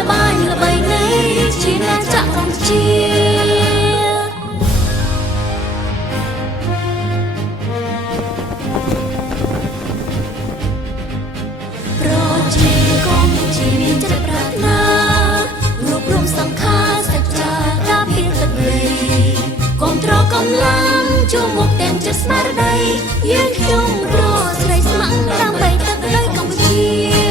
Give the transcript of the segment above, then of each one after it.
ល្បីនៃជាណាចក្រកម្ពុជាប្រជាកងជាមានចិត្តប្រាថ្នារួបរวมសង្ខារសច្ចាការពារទឹកដីគាំទ្រកម្លាំងជួបមុខទាំងចិត្តស្មារតីយើងខ្ញុំរកស្រីស្ម័គ្រដើម្បីទឹកដីកម្ពុជា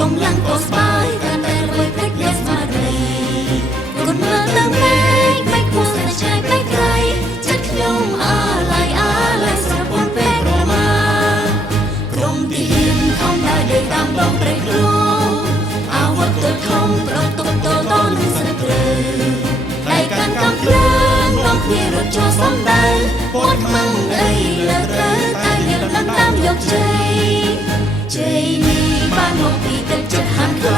កម្លាំងកោស្បាយកាន់តែរวยភ្លេចអ្នកស្មារតីគុណមើលទៅមេឃគួរតែឆ្ងាយពេកក្រៃចិត្តខ្ញុំអាឡ័យស្រពន់ពេកក្រមាក្រុមទីនខំដើរដេកតាមដងព្រៃភ្នំអាវុធទៅធំប្រត់ទុកតនឹងសត្រូវដៃកាន់កំភ្លើងនាំគ្នារត់ចូលសំដៅពត់ខ្មាំងអីលើត្រូវតែយើងដណ្ដើមយកជ័យនេះបានមកពីទឹកចិត្តហាន់ខ្លា